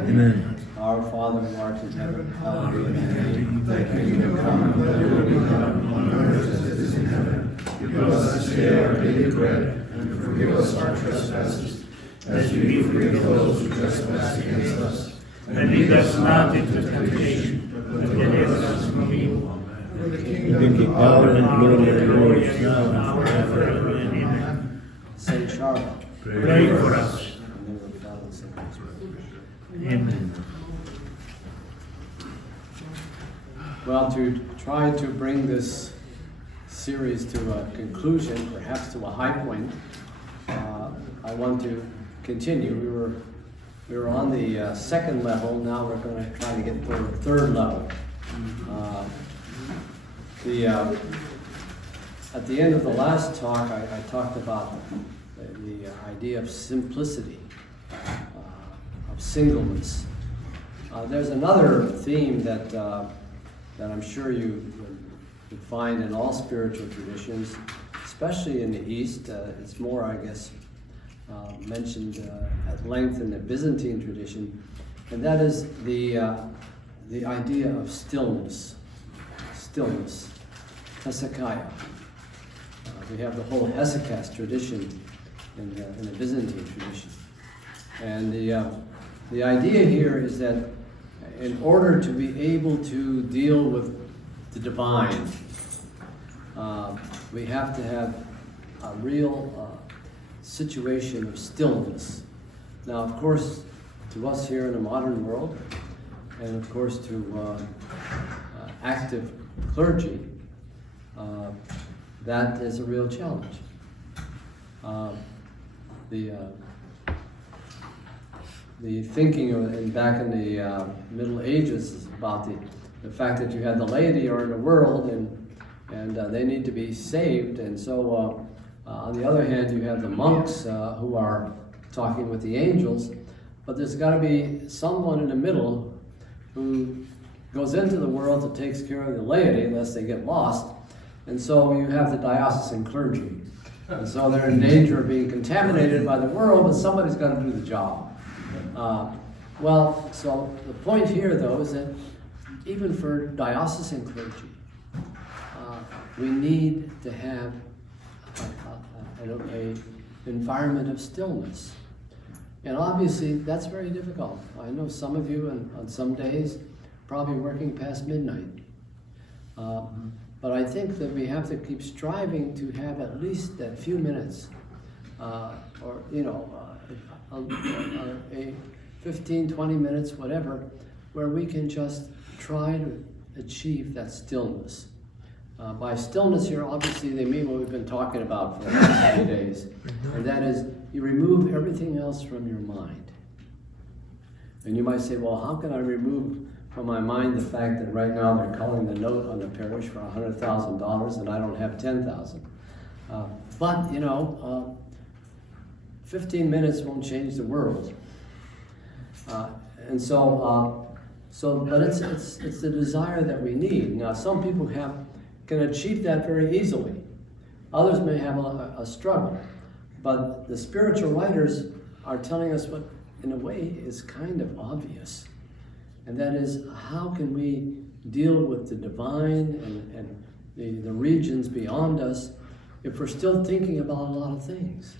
Amen. Our Father who art in heaven, hallowed be thy name. Thy kingdom come, and thy will be done on earth as it is in heaven. Give us this day our daily bread, and forgive us our trespasses, as we forgive those who trespass against us. And lead us not into temptation, but deliver us from evil. For the The power, and glory is now and forever. Amen. Saint Charlotte, Pray for us. in the name of the Father, and the Son, and the Holy Spirit. Amen. Well, to try to bring this series to a conclusion, perhaps to a high point, I want to continue. We were on the second level. Now we're going to try to get to the third level. At the end of the last talk, I talked about the idea of simplicity, of singleness. There's another theme that I'm sure you would find in all spiritual traditions, especially in the East. It's more, I guess, mentioned at length in the Byzantine tradition, and that is the idea of stillness. Stillness, hesychia. We have the whole hesychast tradition in the Byzantine tradition, and the idea here is that in order to be able to deal with the divine, we have to have a real situation of stillness. Now, of course, to us here in the modern world, and of course to active clergy, that is a real challenge. The thinking back in the Middle Ages is about the fact that you had the laity are in the world and they need to be saved, and so on the other hand you have the monks who are talking with the angels, but there's got to be someone in the middle who goes into the world that takes care of the laity unless they get lost, and so you have the diocesan clergy, and so they're in danger of being contaminated by the world, but somebody's got to do the job. Well, so the point here, though, is that even for diocesan clergy, we need to have an environment of stillness. And obviously, that's very difficult. I know some of you on some days probably working past midnight. But I think that we have to keep striving to have at least that few minutes, or, a 15, 20 minutes, whatever, where we can just try to achieve that stillness. By stillness here, obviously, they mean what we've been talking about for the last few days, and that is you remove everything else from your mind. And you might say, well, how can I remove from my mind the fact that right now they're calling the note on the parish for $100,000 and I don't have $10,000? But 15 minutes won't change the world. But it's the desire that we need. Now, some people can achieve that very easily. Others may have a struggle. But the spiritual writers are telling us what, in a way, is kind of obvious. And that is, how can we deal with the divine and the regions beyond us if we're still thinking about a lot of things?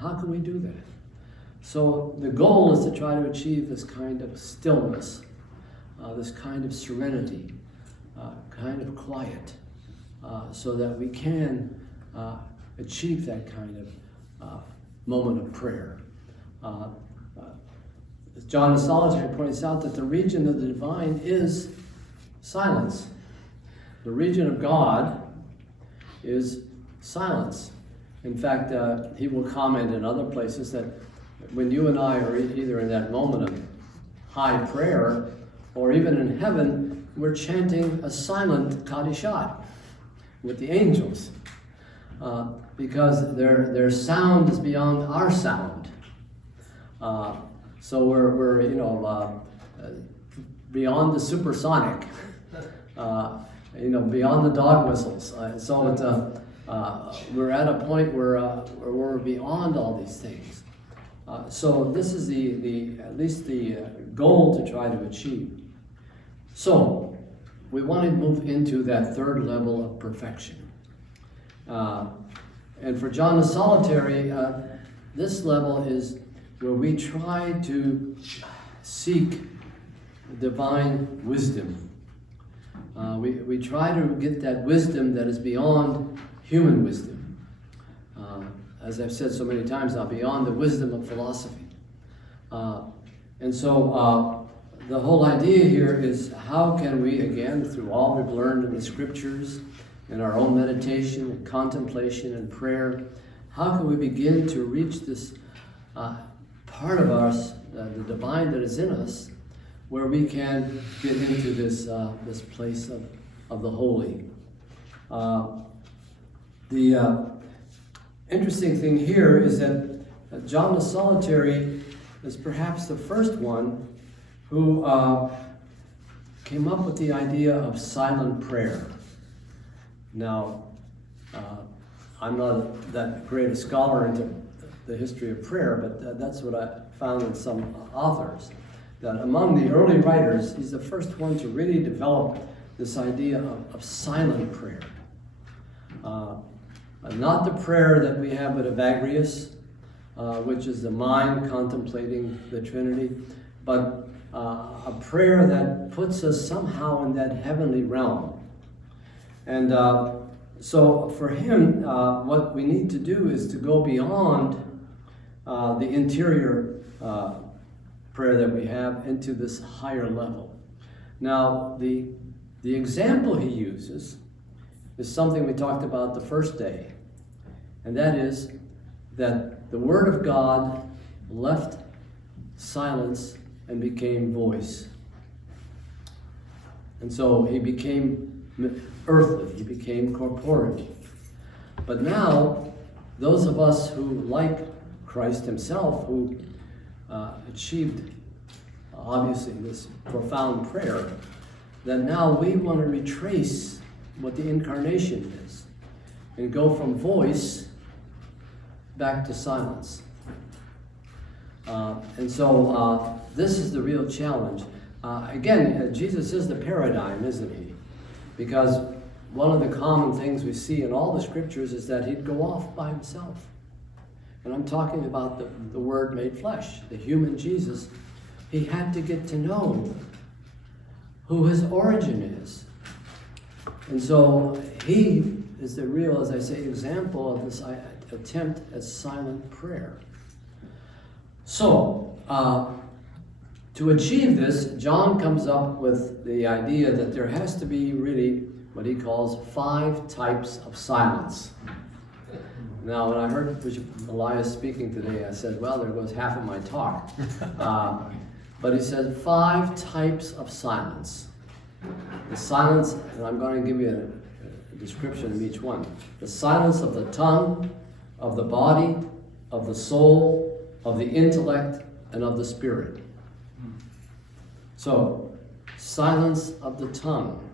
How can we do that? So the goal is to try to achieve this kind of stillness, this kind of serenity, kind of quiet, so that we can achieve that kind of moment of prayer. John the Solitary points out that the region of the divine is silence. The region of God is silence. In fact, he will comment in other places that when you and I are either in that moment of high prayer or even in heaven, we're chanting a silent Kadishat with the angels because their sound is beyond our sound. So we're beyond the supersonic, beyond the dog whistles. So we're at a point where we're beyond all these things. So this is at least the goal to try to achieve. So we want to move into that third level of perfection. And for John the Solitary, this level is where we try to seek divine wisdom. We try to get that wisdom that is beyond human wisdom. As I've said so many times now, beyond the wisdom of philosophy. And so the whole idea here is how can we, again, through all we've learned in the scriptures, in our own meditation and contemplation and prayer, how can we begin to reach this part of us, the divine that is in us, where we can get into this place of the holy. The interesting thing here is that John the Solitary is perhaps the first one who came up with the idea of silent prayer. Now, I'm not that great a scholar into the history of prayer, but that's what I found in some authors, that among the early writers, he's the first one to really develop this idea of silent prayer. Not the prayer that we have at Evagrius, which is the mind contemplating the Trinity, but a prayer that puts us somehow in that heavenly realm. And so for him, what we need to do is to go beyond the interior prayer that we have into this higher level. Now, the example he uses is something we talked about the first day, and that is that the Word of God left silence and became voice. And so he became earthly, he became corporeal. But now, those of us who, like Christ himself, who achieved, obviously, this profound prayer, that now we want to retrace what the incarnation is and go from voice back to silence. And so this is the real challenge. Again, Jesus is the paradigm, isn't he? Because one of the common things we see in all the scriptures is that he'd go off by himself. And I'm talking about the Word made flesh, the human Jesus. He had to get to know who his origin is. And so he is the real, as I say, example of this attempt at silent prayer. So, to achieve this, John comes up with the idea that there has to be really what he calls 5 types of silence. Now, when I heard Bishop Elias speaking today, I said, well, there goes half of my talk. But he said 5 types of silence. The silence, and I'm going to give you a description of each one. The silence of the tongue, of the body, of the soul, of the intellect, and of the spirit. So, silence of the tongue.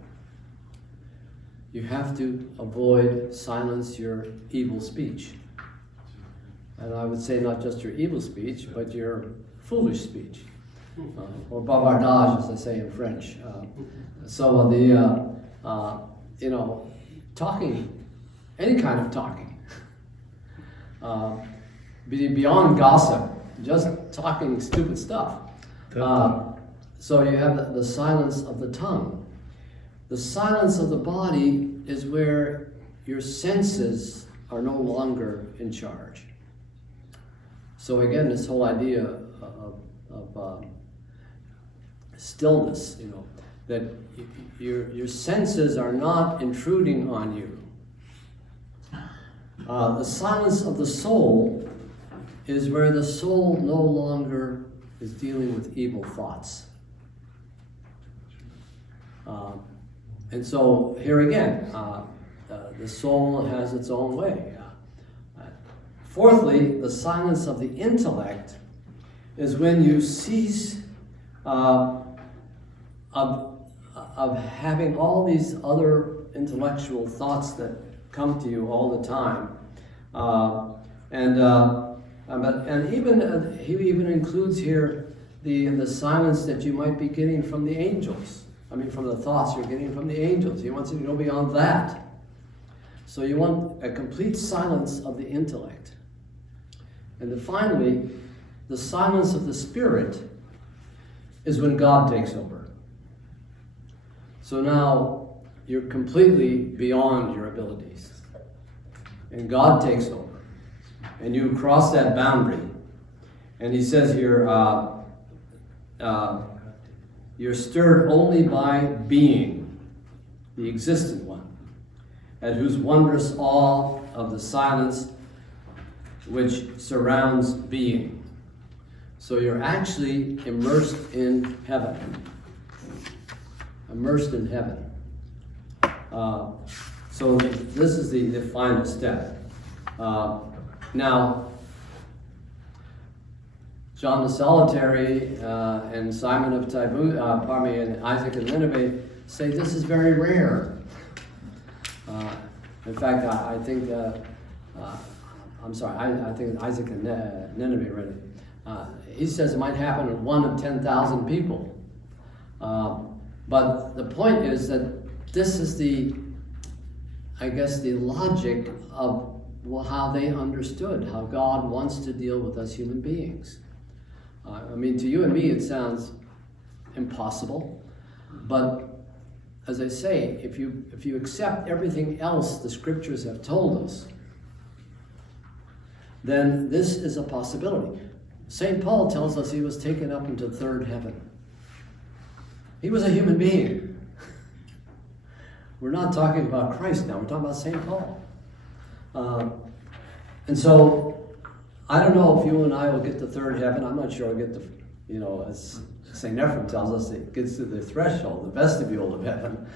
You have to silence your evil speech. And I would say not just your evil speech, but your foolish speech. Or bavardage, as they say in French. Talking, any kind of talking. Beyond gossip, just talking stupid stuff. So you have the silence of the tongue. The silence of the body is where your senses are no longer in charge. So again, this whole idea of stillness, that your senses are not intruding on you. The silence of the soul is where the soul no longer is dealing with evil thoughts. And so here again, the soul has its own way. Fourthly, the silence of the intellect is when you cease of having all these other intellectual thoughts that come to you all the time. And And even he even includes here the silence that you might be getting from the angels. I mean, from the thoughts you're getting from the angels. He wants you to go beyond that. So you want a complete silence of the intellect. And then finally, the silence of the spirit is when God takes over. So now you're completely beyond your abilities. And God takes over. And you cross that boundary. And he says here, you're stirred only by being, the existent one, at whose wondrous awe of the silence which surrounds being. So you're actually immersed in heaven. Immersed in heaven. So this is the final step. Now, John the Solitary and Simon of and Isaac of Nineveh say this is very rare. In fact, I think, I think Isaac of Nineveh read it. He says it might happen in 1 of 10,000 people. But the point is that this is the logic of how they understood how God wants to deal with us human beings. I mean, to you and me, it sounds impossible, but as I say, if you accept everything else the scriptures have told us, then this is a possibility. St. Paul tells us he was taken up into third heaven. He was a human being. We're not talking about Christ now, we're talking about St. Paul. And so, I don't know if you and I will get to third heaven. I'm not sure I'll get to, as St. Ephraim tells us, it gets to the threshold, the vestibule of heaven.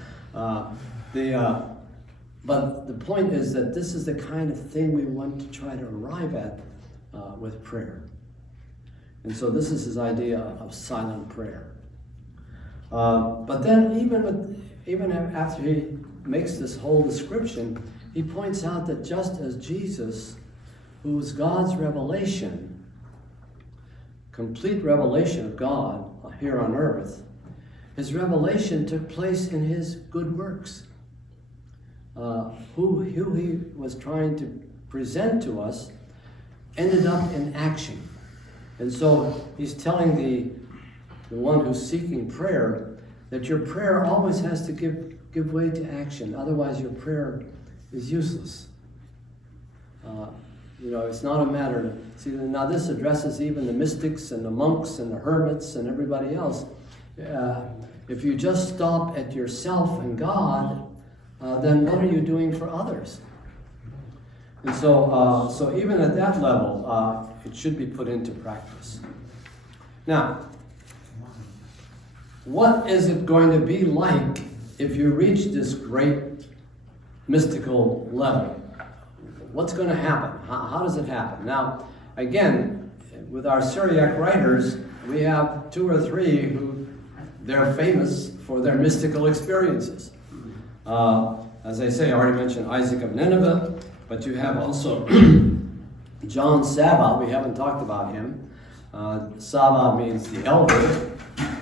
But the point is that this is the kind of thing we want to try to arrive at with prayer. And so this is his idea of silent prayer. But then even after he makes this whole description, he points out that just as Jesus, who was God's revelation, complete revelation of God here on earth, his revelation took place in his good works. Who he was trying to present to us ended up in action. And so he's telling the one who's seeking prayer that your prayer always has to give way to action. Otherwise your prayer is useless. It's not a matter of, see, now this addresses even the mystics and the monks and the hermits and everybody else. If you just stop at yourself and God, then what are you doing for others? And so even at that level, it should be put into practice. Now, what is it going to be like if you reach this great mystical level? What's going to happen? How does it happen? Now, again, with our Syriac writers, we have 2 or 3 who they're famous for their mystical experiences. As I say, I already mentioned Isaac of Nineveh, but you have also John Sabbath. We haven't talked about him. Sabbath means the elder.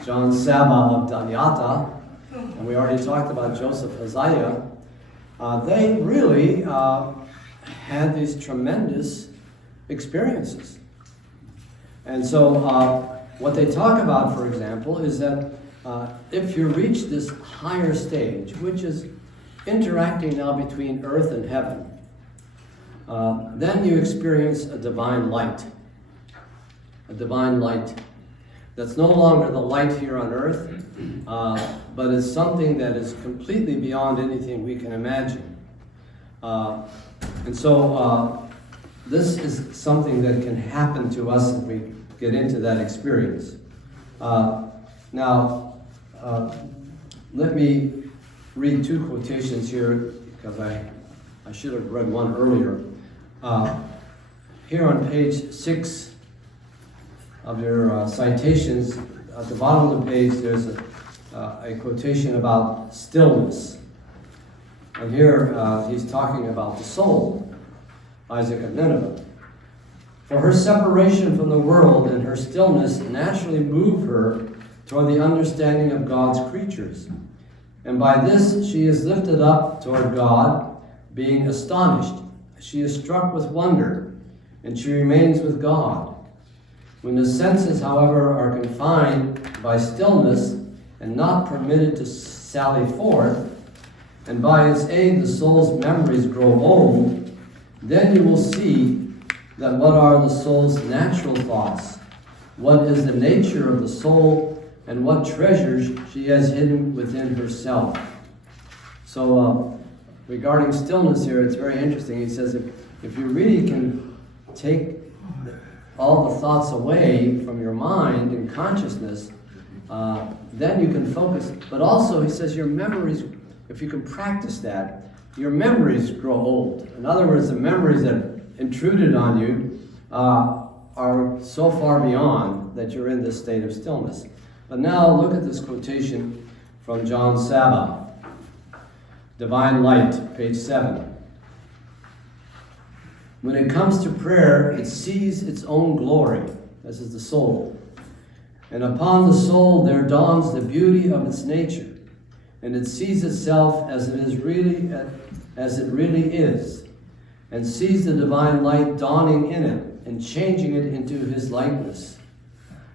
John Sabbath of Danyata, and we already talked about Joseph Haziah. They really had these tremendous experiences. And so what they talk about, for example, is that if you reach this higher stage, which is interacting now between earth and heaven, then you experience a divine light. A divine light that's no longer the light here on earth, but is something that is completely beyond anything we can imagine. And so this is something that can happen to us if we get into that experience. Now, let me read 2 quotations here, because I should have read one earlier. Here on page 6 of your citations, at the bottom of the page, there's a quotation about stillness. And here he's talking about the soul, Isaac of Nineveh. For her separation from the world and her stillness naturally move her toward the understanding of God's creatures. And by this she is lifted up toward God, being astonished. She is struck with wonder, and she remains with God. When the senses, however, are confined by stillness and not permitted to sally forth, and by its aid the soul's memories grow old, then you will see that what are the soul's natural thoughts, what is the nature of the soul, and what treasures she has hidden within herself. So regarding stillness here, it's very interesting. He says if you really can take all the thoughts away from your mind and consciousness, then you can focus. But also, he says, your memories, if you can practice that, your memories grow old. In other words, the memories that intruded on you are so far beyond that you're in this state of stillness. But now look at this quotation from John Saba, Divine Light, page 7. When it comes to prayer, it sees its own glory. This is the soul. And upon the soul there dawns the beauty of its nature, and it sees itself as it really is, and sees the divine light dawning in it and changing it into his likeness.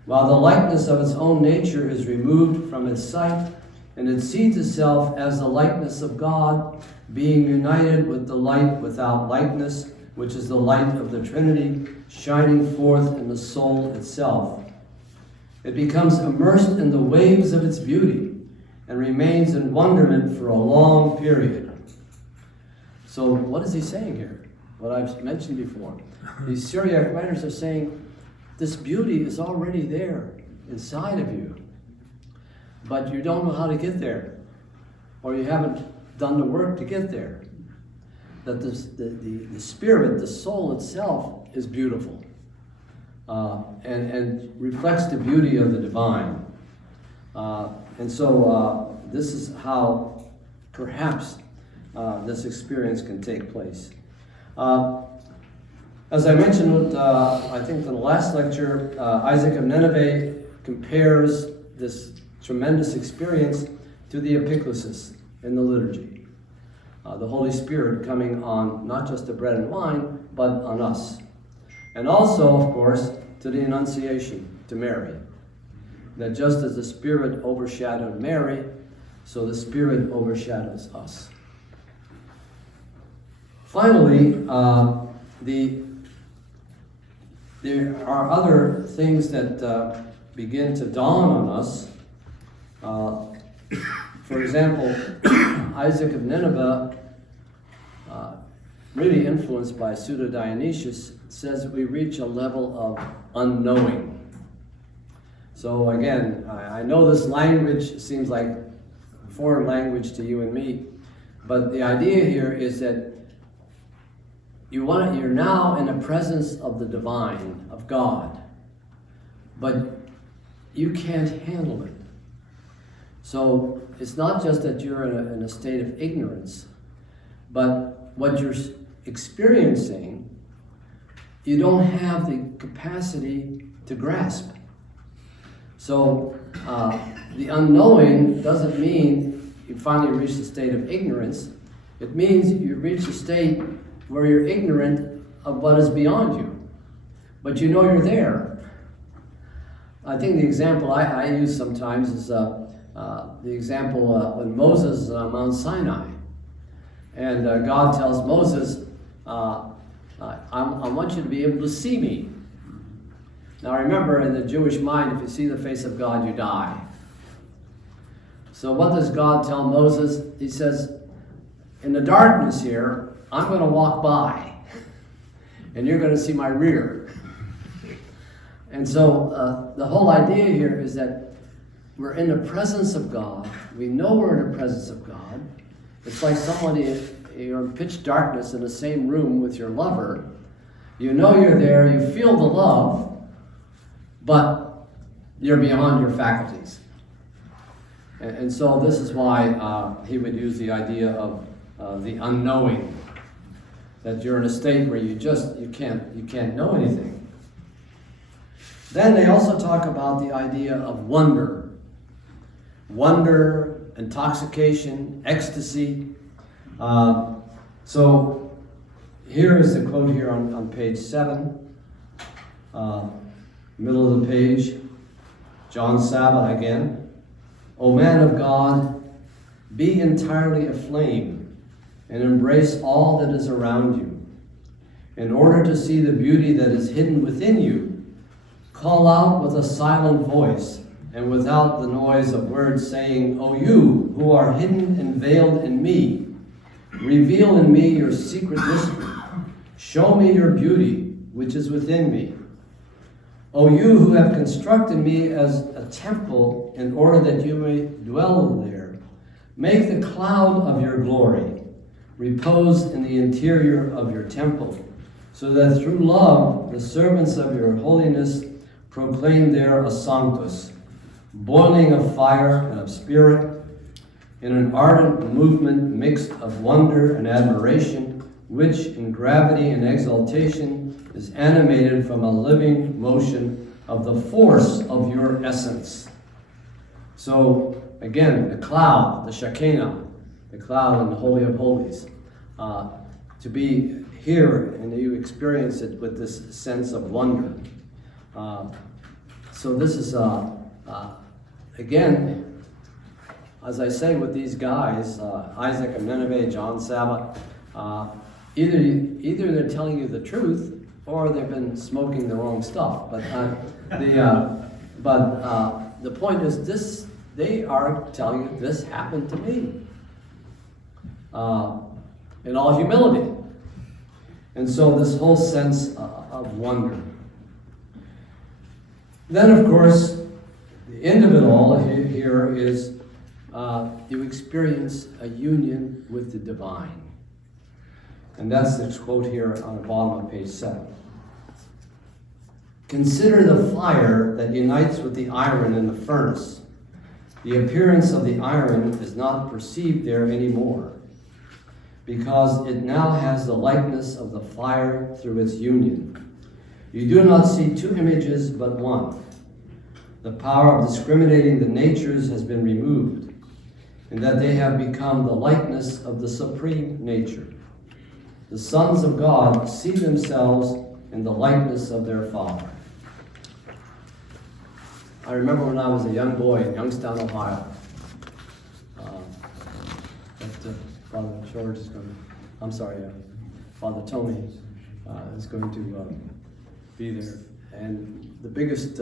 While the likeness of its own nature is removed from its sight, and it sees itself as the likeness of God, being united with the light without likeness, which is the light of the Trinity, shining forth in the soul itself. It becomes immersed in the waves of its beauty and remains in wonderment for a long period. So what is he saying here? What I've mentioned before. These Syriac writers are saying this beauty is already there inside of you, but you don't know how to get there, or you haven't done the work to get there. That the spirit, the soul itself is beautiful and reflects the beauty of the divine. And so this is how perhaps this experience can take place. As I mentioned, I think in the last lecture, Isaac of Nineveh compares this tremendous experience to the epiclesis in the liturgy. The Holy Spirit coming on not just the bread and wine, but on us. And also, of course, to the Annunciation, to Mary. That just as the Spirit overshadowed Mary, so the Spirit overshadows us. Finally, there are other things that begin to dawn on us. For example, Isaac of Nineveh, really influenced by Pseudo-Dionysius, says we reach a level of unknowing. So again, I know this language seems like a foreign language to you and me, but the idea here is that you're now in the presence of the divine, of God, but you can't handle it. So it's not just that you're in a state of ignorance, but what you're experiencing, you don't have the capacity to grasp. So the unknowing doesn't mean you finally reach a state of ignorance. It means you reach a state where you're ignorant of what is beyond you, but you know you're there. I think the example I use sometimes is the example when Moses is on Mount Sinai, and God tells Moses, I want you to be able to see me. Now remember, in the Jewish mind, if you see the face of God, you die. So what does God tell Moses? He says, in the darkness here, I'm going to walk by, and you're going to see my rear. And so the whole idea here is that we're in the presence of God. We know we're in the presence of God. It's like somebody, you're in pitch darkness in the same room with your lover. You know you're there, you feel the love, but you're beyond your faculties. And so this is why he would use the idea of the unknowing, that you're in a state where you can't know anything. Then they also talk about the idea of wonder. Wonder, intoxication, ecstasy. So here is the quote here on page 7, middle of the page. John Saba again. O man of God, be entirely aflame and embrace all that is around you. In order to see the beauty that is hidden within you, call out with a silent voice and without the noise of words, saying, O you who are hidden and veiled in me, reveal in me your secret mystery. Show me your beauty, which is within me. O you who have constructed me as a temple in order that you may dwell there, make the cloud of your glory repose in the interior of your temple, so that through love the servants of your holiness proclaim there a sanctus, boiling of fire and of spirit, in an ardent movement mixed of wonder and admiration, which in gravity and exaltation is animated from a living motion of the force of your essence. So again, the cloud, the Shekinah, the cloud in the Holy of Holies, to be here and you experience it with this sense of wonder. So this is, again, as I say with these guys, Isaac and Nineveh, John Sabbath, either they're telling you the truth or they've been smoking the wrong stuff. But the point is this: they are telling you this happened to me, in all humility. And so this whole sense of wonder. Then, of course, the end of it all here is you experience a union with the divine. And that's this quote here on the bottom of page 7. Consider the fire that unites with the iron in the furnace. The appearance of the iron is not perceived there anymore, because it now has the likeness of the fire through its union. You do not see two images, but one. The power of discriminating the natures has been removed, in that they have become the likeness of the supreme nature. The sons of God see themselves in the likeness of their Father. I remember when I was a young boy in Youngstown, Ohio. Father George is going to, Father Tony is going to be there. And the biggest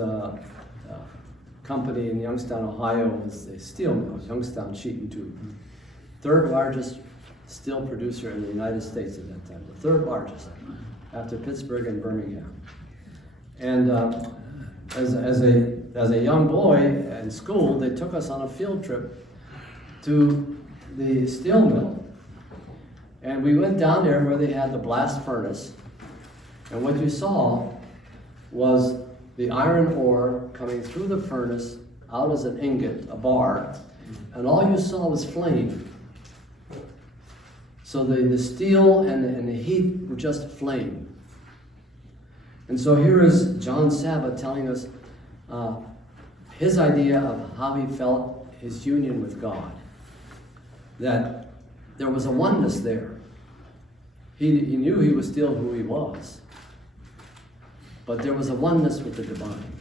company in Youngstown, Ohio is a steel mill, Youngstown Sheet and Tube. Third largest steel producer in the United States at that time, the third largest, after Pittsburgh and Birmingham. And as a young boy in school, they took us on a field trip to the steel mill. And we went down there where they had the blast furnace. And what you saw was the iron ore coming through the furnace out as an ingot, a bar, and all you saw was flame. So the steel and the heat were just flame. And so here is John Sabbath telling us his idea of how he felt his union with God. That there was a oneness there. He knew he was still who he was. But there was a oneness with the divine.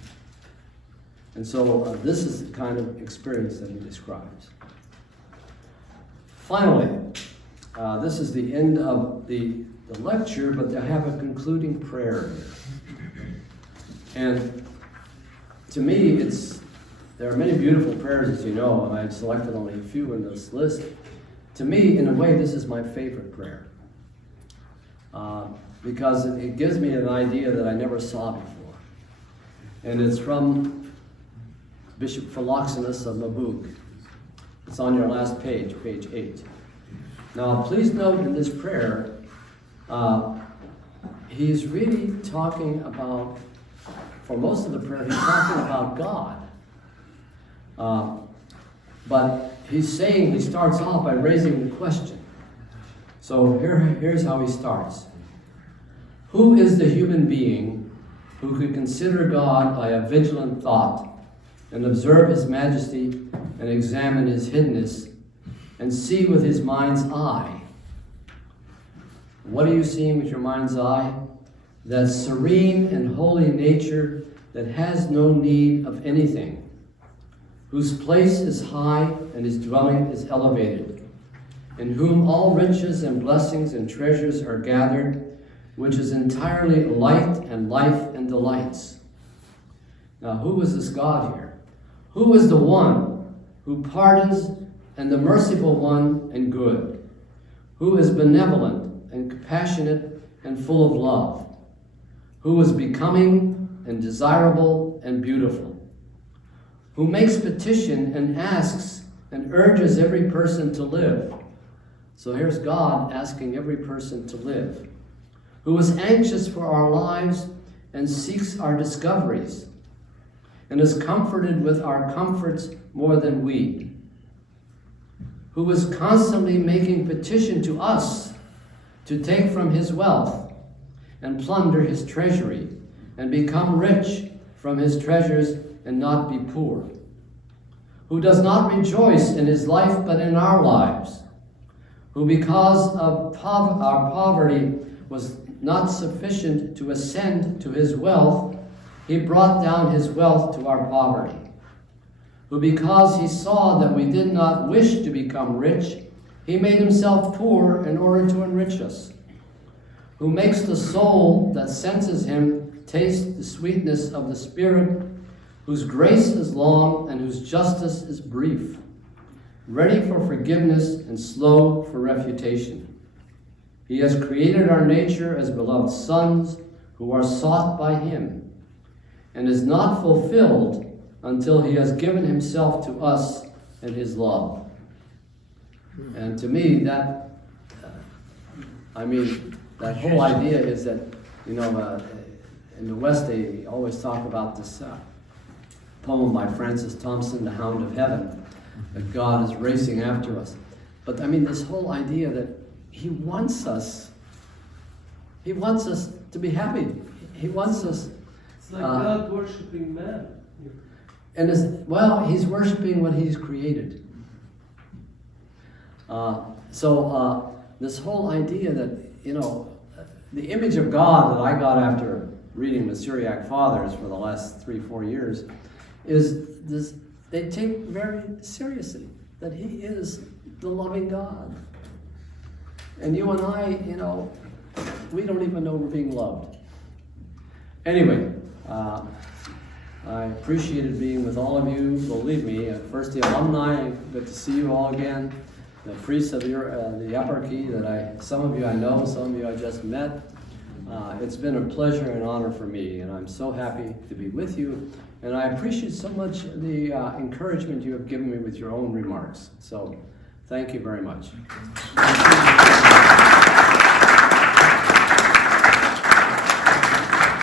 And so this is the kind of experience that he describes. Finally, this is the end of the lecture, but I have a concluding prayer here. And to me, there are many beautiful prayers, as you know, and I've selected only a few in this list. To me, in a way, this is my favorite prayer. Because it gives me an idea that I never saw before. And it's from Bishop Philoxenus of Mabuk. It's on your last page, page 8. Now, please note in this prayer, he's really talking about, for most of the prayer, he's talking about God. But he's saying, he starts off by raising the question. So here's how he starts. Who is the human being who could consider God by a vigilant thought, and observe his majesty, and examine his hiddenness, and see with his mind's eye. What are you seeing with your mind's eye? That serene and holy nature that has no need of anything, whose place is high and his dwelling is elevated, in whom all riches and blessings and treasures are gathered, which is entirely light and life and delights. Now, who is this God here? Who is the one who pardons, and the merciful one and good, who is benevolent and compassionate and full of love, who is becoming and desirable and beautiful, who makes petition and asks and urges every person to live. So here's God asking every person to live, who is anxious for our lives and seeks our discoveries, and is comforted with our comforts more than we, who is constantly making petition to us to take from his wealth and plunder his treasury and become rich from his treasures and not be poor, who does not rejoice in his life but in our lives, who because of our poverty was not sufficient to ascend to his wealth, he brought down his wealth to our poverty, who because he saw that we did not wish to become rich, he made himself poor in order to enrich us, who makes the soul that senses him taste the sweetness of the Spirit, whose grace is long and whose justice is brief, ready for forgiveness and slow for refutation. He has created our nature as beloved sons who are sought by him, and is not fulfilled until he has given himself to us in his love. And to me, that whole idea is that, in the West, they always talk about this poem by Francis Thompson, The Hound of Heaven, that God is racing after us. But this whole idea that he wants us to be happy. He wants us. It's like God worshiping man. And he's worshiping what he's created. This whole idea that, the image of God that I got after reading the Syriac fathers for the last 3-4 years is this: they take very seriously that he is the loving God. And you and I, we don't even know we're being loved. Anyway, I appreciated being with all of you. Believe me, first the alumni, good to see you all again. The priests of the eparchy that some of you I know, some of you I just met. It's been a pleasure and honor for me, and I'm so happy to be with you. And I appreciate so much the encouragement you have given me with your own remarks. So, thank you very much.